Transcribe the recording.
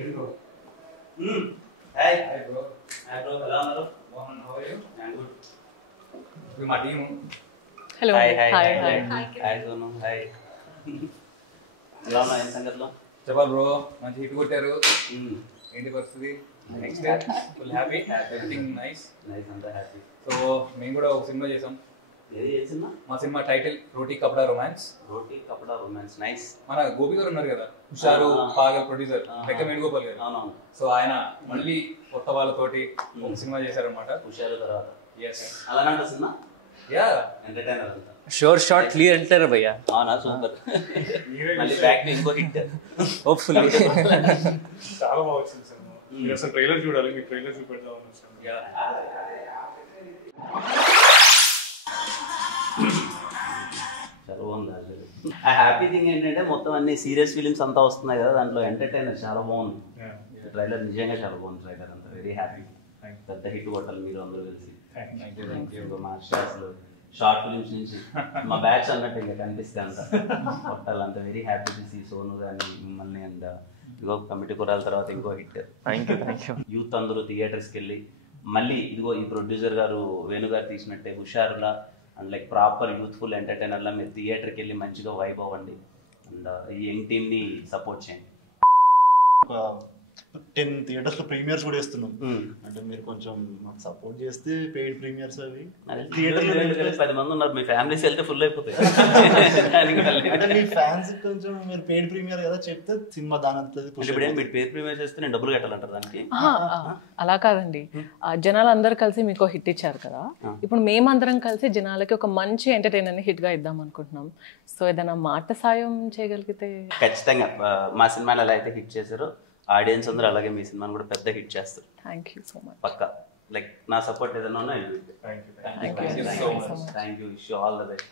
Hi. Hi bro. Hi bro. Hello Amaru. Mohan, how are you? I'm good. This is my team. Hello. Hi. Hi. Hi Sonu. Hi. ఎలా ఉన్నా ఏం సంగతిలో? చెప్పాలి bro, మంచి hit కొట్టారు. ఏంటి పరిస్థితి? Next full happy, everything nice. అంతా happy. So మేము కూడా ఒక సినిమా చేసాం. ఏది ఏ సినిమా? మా సినిమా టైటిల్ రోటీ కపడా రొమాన్స్. రోటీ కపడా రొమాన్స్. నైస్. మన గోపి గారు ఉన్నారు కదా, హుషారు పాగల్ ప్రొడ్యూసర్, లెక్క వేణుగోపాల్ గారు. అవునవును. సో ఆయన మళ్ళీ కొత్త వాళ్ళతోటి ఒక సినిమా చేశారనమాట. హుషారు తర్వాత. ఎస్. అలాంటి సినిమా? యా. ఎంటర్టైనర్ అంతా. షోర్ షార్ట్ క్లియర్ అంటారు భయ్యా. అవునా, సూపర్. మళ్ళీ బ్యాక్ ఇంకో హిట్ హోప్ఫుల్లీ. చాలా బాగా వచ్చింది సినిమా. మీరు అసలు ట్రైలర్ చూడాలి, మీకు ట్రైలర్ చూపెడదామని వచ్చాను. చాలా బాగుంది. ఆ హ్యాపీ థింగ్ ఏంటంటే మొత్తం అన్ని సీరియస్ ఫిలిమ్స్ అంతా వస్తున్నాయి కదా, దాంట్లో ఎంటర్టైనర్ చాలా బాగుంది. ట్రైలర్ నిజంగా చాలా బాగుంది. ట్రైలర్ అంతా వెరీ హ్యాపీ. పెద్ద హిట్ కొట్టాలి మీరు అందరూ కలిసి. మా అసలు షార్ట్ ఫిలిమ్స్ నుంచి మా బ్యాచ్ అన్నట్టు ఇంకా కనిపిస్తే అంత కొట్టాలి. అంత very happy to see Sonu కానీ మిమ్మల్ని. అండ్ ఇదిగో కమిటీ కొరాల తర్వాత ఇంకో హిట్. Thank you. యూత్ అందరూ థియేటర్స్కి వెళ్ళి మళ్ళీ ఇదిగో ఈ ప్రొడ్యూసర్ గారు వేణుగారు తీసినట్టే హుషారులా అండ్ లైక్ ప్రాపర్ యూత్ఫుల్ ఎంటర్టైనర్లా మీరు థియేటర్కి వెళ్ళి మంచిగా వైబ్ అవ్వండి. అండ్ ఈ యంగ్ టీమ్ని సపోర్ట్ చేయండి. 10 థియేటర్స్ లో ప్రీమియర్స్ కూడా వేస్తున్నాం. అంటే మీరు కొంచెం మాకు సపోర్ట్ చేస్తే పెయిడ్ ప్రీమియర్స్ అవి థియేటర్లో 10 మంది ఉన్నారు, మీ ఫ్యామిలీస్ వెళ్తే ఫుల్ అయిపోతాయి. అంటే మీ ఫ్యాన్స్ కొంచెం మీరు పెయిడ్ ప్రీమియర్ కదా చెప్తే సినిమా దాని ఇప్పుడు ఏం మీరు పెయిడ్ ప్రీమియర్ చేస్తే నేను డబ్బులు కట్టాలంటారు దానికి? అలా కాదండి, జనాలు అందరు కలిసి మీకు హిట్ ఇచ్చారు కదా, ఇప్పుడు మేమందరం కలిసి జనాలకి ఒక మంచి ఎంటర్టైనర్ ని హిట్ గా ఇద్దాం అనుకుంటున్నాం. సో ఏదైనా మాట సాయం చేయగలిగితే. ఖచ్చితంగా మా సినిమాని ఎలా అయితే హిట్ చేశారో ఆడియన్స్ అందరూ అలాగే మీ సినిమాని కూడా పెద్ద హిట్ చేస్తారు. Thank you so much. పక్కా. లైక్ నా సపోర్ట్ ఏదైనా ఉన్నా. Thank you. Thank you. Wish you all the best.